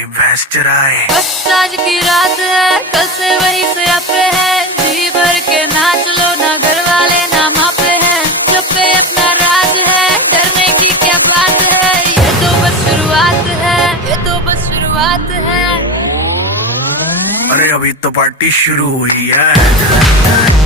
अपनी भैंस चराए। बस आज की रात है, कल से वही से अपने है, जी भर के नाच लो ना, घर वाले ना मापे हैं, जब पे अपना राज है, डरने की क्या बात है, ये तो बस शुरुआत है, ये तो बस शुरुआत है। अरे अभी तो पार्टी शुरू हुई है।